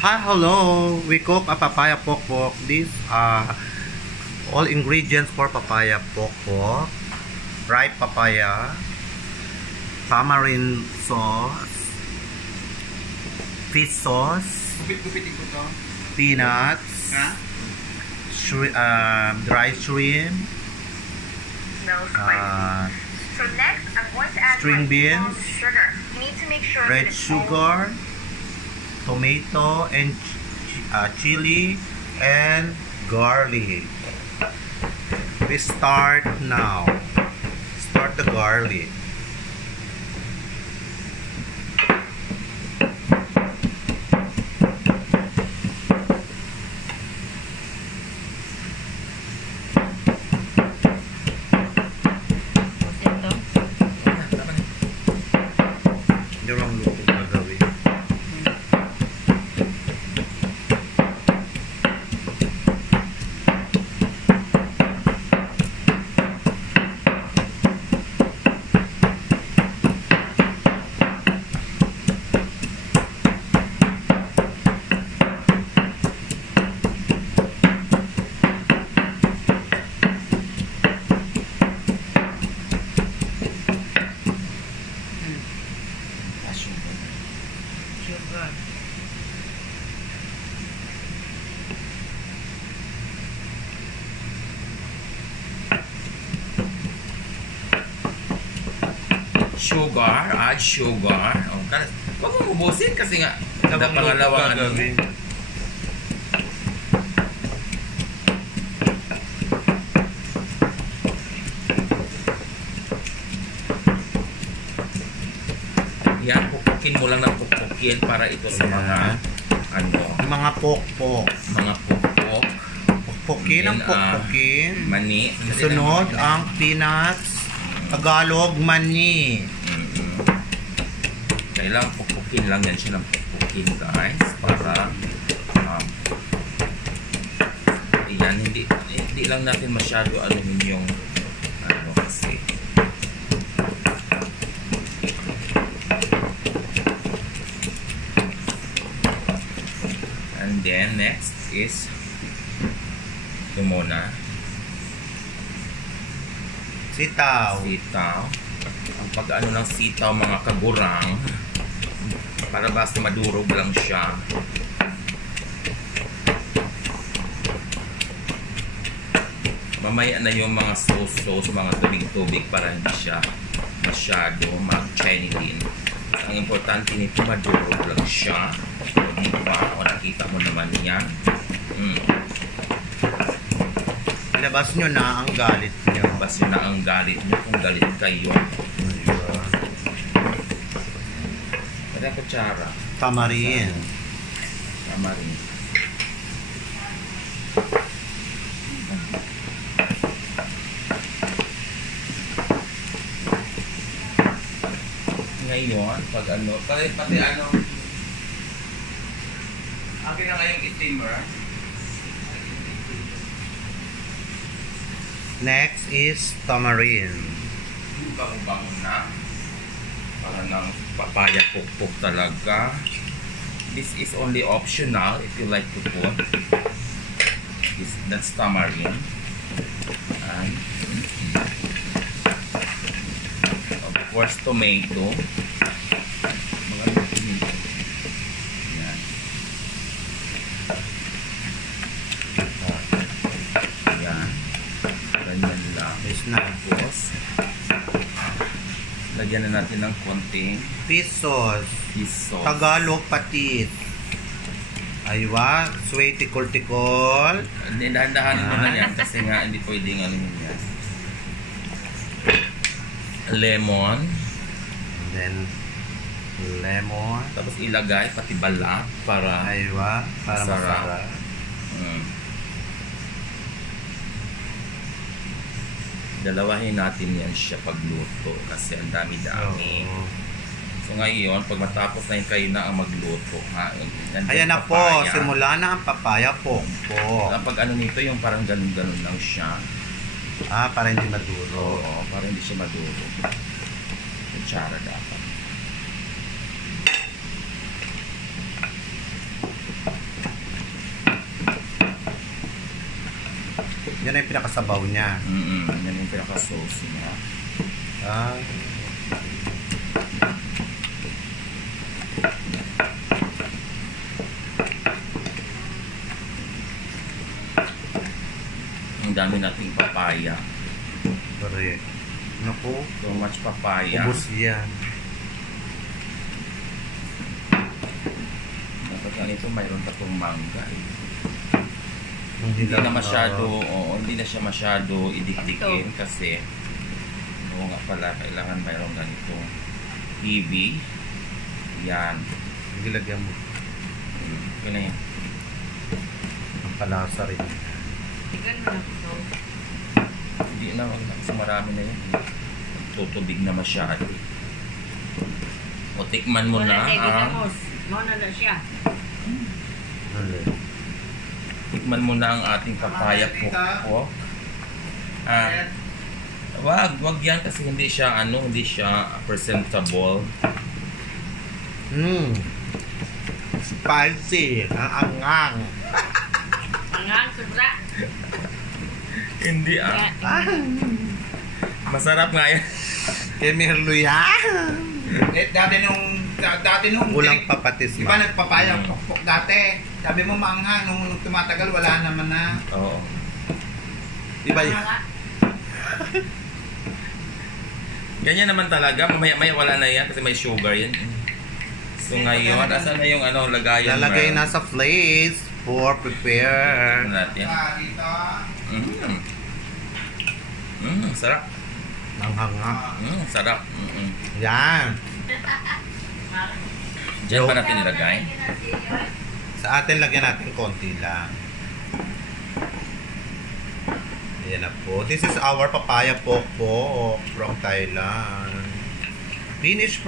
Hi, hello. We cook a papaya pokpok. These are all ingredients for papaya pokpok. Ripe papaya, tamarind sauce, fish sauce, Gupit-gupitin ko to. peanuts, Ha? dry shrimp, Smells spicy. So next, I'm going to add string my beans, sugar. You need to make sure red that it's sugar, tomato, and chili, and garlic. We start now. Start the garlic. Dalawang luto gagawin. Sugar. Sugar, add sugar. Oh, huwag mo ubusin kasi nga Dalawang luto pangalawang ano. gagawin. Yan, pupukin mo lang ng pupukin para ito sa mga ano, Mga pokpok. mga pupuk, Pokpokin ang Then, pokpokin. mani. Sunod ang peanuts. Tagalog, mani. Kailangan pupukin lang yan siya ng pupukin, guys, para yan, hindi lang natin masyado anuhin yung ano kasi and then next is ito muna Sitaw. sitaw. Ang pag-ano ng sitaw, mga kagurang, para basta madurog lang siya. Mamaya na yung mga sauce, mga tubig-tubig para hindi siya masyado mag-chinilin. Ang importante nito, madurog lang siya. Diba? O nakita mo naman yan. Ilabas nyo na ang galit nyo. Basta na ang galit mo kung galit kayo. Kada kutsara. Tamarin. Tama rin. Ngayon, pag ano, pati ano, akin na ngayong steamer. Next is tamarin. Bango-bango na. Para ng papaya pukpuk talaga. This is only optional if you like to put. That's tamarind. And of course tomato. Mga tomato. Yan. Yan. Ganyan lang. Is na. Tapos, lagyan na natin ng konting Fish sauce. fish sauce. Tagalog patit. Aywa. Sway tikol-tikol. Dahan-dahan mo na yan kasi nga hindi pwedeng ano yun yan. Lemon. And then lemon. Tapos ilagay pati balat para Aywa. Para Masarap. masarap. Dalawahin natin yan siya pagluto kasi ang dami-dami. Oo. So ngayon, pag matapos na yung kayo na ang magluto, ha? Nandyan Ayan na po. papaya. Simula na ang papaya pokpok. Ang pag ano nito, yung parang ganun-ganun lang siya. Para hindi maduro. Oo, para hindi siya maduro. Kutsara dapat. Yan ang pinakasabaw niya. Yan yung pinaka-sauce niya. Ah. Ang dami nating papaya. Correct. Naku. So much papaya. Ubus yan. Dapat ganito mayroon pa itong mangga. Hindi Hindi na masyado, hindi na siya masyado idikdikin kasi oo nga pala, kailangan mayroong ganitong TV. Yan. Gilagyan mo. Okay na yan. Ang palasa rin. Tignan mo na ito. Hindi na, kasi marami na yan. Tutubig na masyado. O tikman mo na. Muna na siya. Tikman mo na ang ating papaya pokpok. Wag yan kasi hindi siya presentable. Spicy. Ang angang. Angang, sobra. Hindi Masarap nga yan. Kaya may haluya. Dati nung Kulang papatis Di ba nagpapaya pokpok dati? Sabi mo maanghang, nung tumatagal wala naman na. Oo. Diba yun? Ganyan naman talaga. Mamaya wala na yan kasi may sugar yan. So ngayon, asan na yung lagayan? Lalagay na sa plates for prepare. Natin. Dito. Sarap. Ang hanga. Sarap. Yan. Diyan ba natin nilagay? Sa atin, lagyan natin konti lang. Ayan na po. This is our papaya pokpok from Thailand. Finished